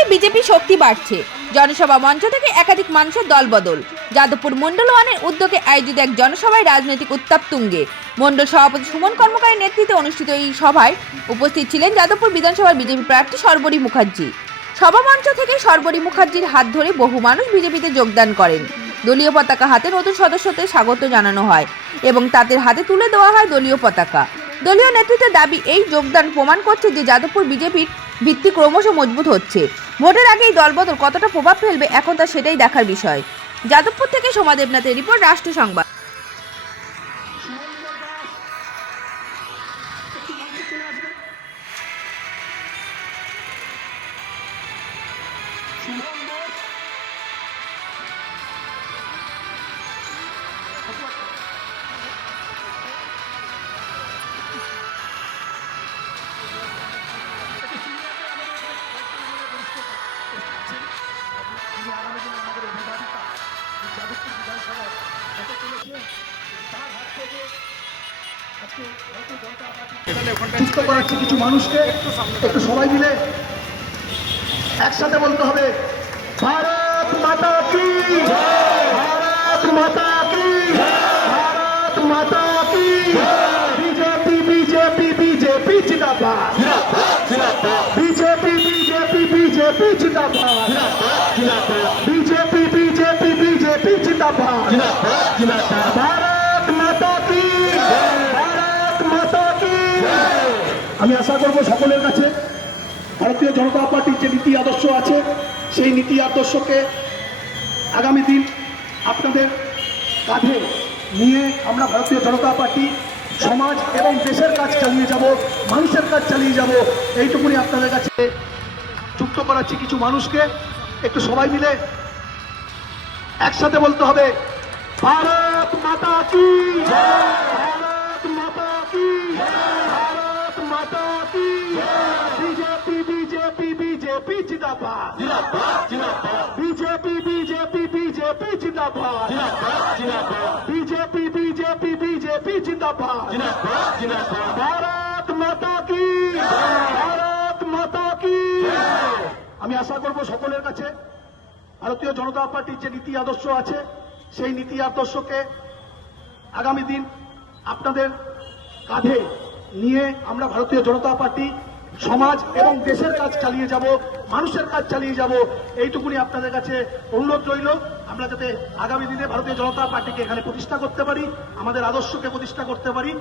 যাদবপুরে বিজেপি শক্তি বাড়ছে। জনসভা মঞ্চ থেকে একাধিক মানুষের দলবদল। যাদবপুর মন্ডল ওয়ানের উদ্যোগে আয়োজিত এক জনসভায় রাজনৈতিক উত্তাপ তুঙ্গে। মন্ডল সভাপতি সুমন কর্মকারের নেতৃত্বে অনুষ্ঠিত এই সভায় উপস্থিত ছিলেন যাদবপুর বিধানসভার বিজেপি প্রার্থী সর্বরী মুখার্জি। সভা মঞ্চ থেকে সর্বরী মুখার্জির হাত ধরে বহু মানুষ বিজেপিতে যোগদান করেন। দলীয় পতাকা হাতে নতুন সদস্যদের স্বাগত জানানো হয় এবং তাদের হাতে তুলে দেওয়া হয় দলীয় পতাকা। দলীয় নেতৃত্বের দাবি, এই যোগদান প্রমাণ করছে যে যাদবপুর বিজেপির ভিত্তি ক্রমশ মজবুত হচ্ছে। ভোটের আগে এই দলবদল কতটা প্রভাব ফেলবে এখন তা সেটাই দেখার বিষয়। যাদবপুর থেকে সোমা দেবনাথের রিপোর্ট, রাষ্ট্র সংবাদ। যুক্ত করাচ্ছি কিছু মানুষকে, একটু সবাই মিলে একসাথে বলতে হবে, ভারত মাতা কি, ভারত মাতা কি, ভারত মাতা কি। বিজেপি বিজেপি বিজেপি জিন্দাবাদ, বিজেপি বিজেপি বিজেপি জিন্দাবাদ, বিজেপি বিজেপি বিজেপি জিন্দাবাদ। ভারত মাতা কি, ভারত মাতা কি। আমি আশা করব সকলের কাছে ভারতীয় জনতা পার্টির যে নীতি আদর্শ আছে সেই নীতি আদর্শকে আগামী দিন আপনাদের কাঁধে নিয়ে আমরা ভারতীয় জনতা পার্টি সমাজ এবং দেশের কাজ চালিয়ে যাব, মানুষের কাজ চালিয়ে যাব। এইটুকুনি আপনাদের কাছে যুক্ত করাচ্ছি কিছু মানুষকে, একটু সবাই মিলে একসাথে বলতে হবে, ভারত মাতা কি, ভারত মাতা কি, ভারত মাতা কি। বিজেপি বিজেপি বিজেপি জিন্দাবাদ, বিজেপি বিজেপি বিজেপি জিন্দাবাদ, বিজেপি বিজেপি বিজেপি জিন্দাবাদ। ভারত মাতা কি, ভারত মাতা কি। আমি আশা করব সকলের কাছে ভারতীয় জনতা পার্টির যে নীতি আদর্শ আছে সেই নীতি আদর্শকে আগামী দিন আপনাদের কাঁধে নিয়ে আমরা ভারতীয় জনতা পার্টি সমাজ এবং দেশের কাজ চালিয়ে যাব, মানুষের কাজ চালিয়ে যাব। এইটুকুনি আপনাদের কাছে অনুরোধ রইল, আমরা যাতে আগামী দিনে ভারতীয় জনতা পার্টিকে এখানে প্রতিষ্ঠা করতে পারি, আমাদের আদর্শকে প্রতিষ্ঠা করতে পারি।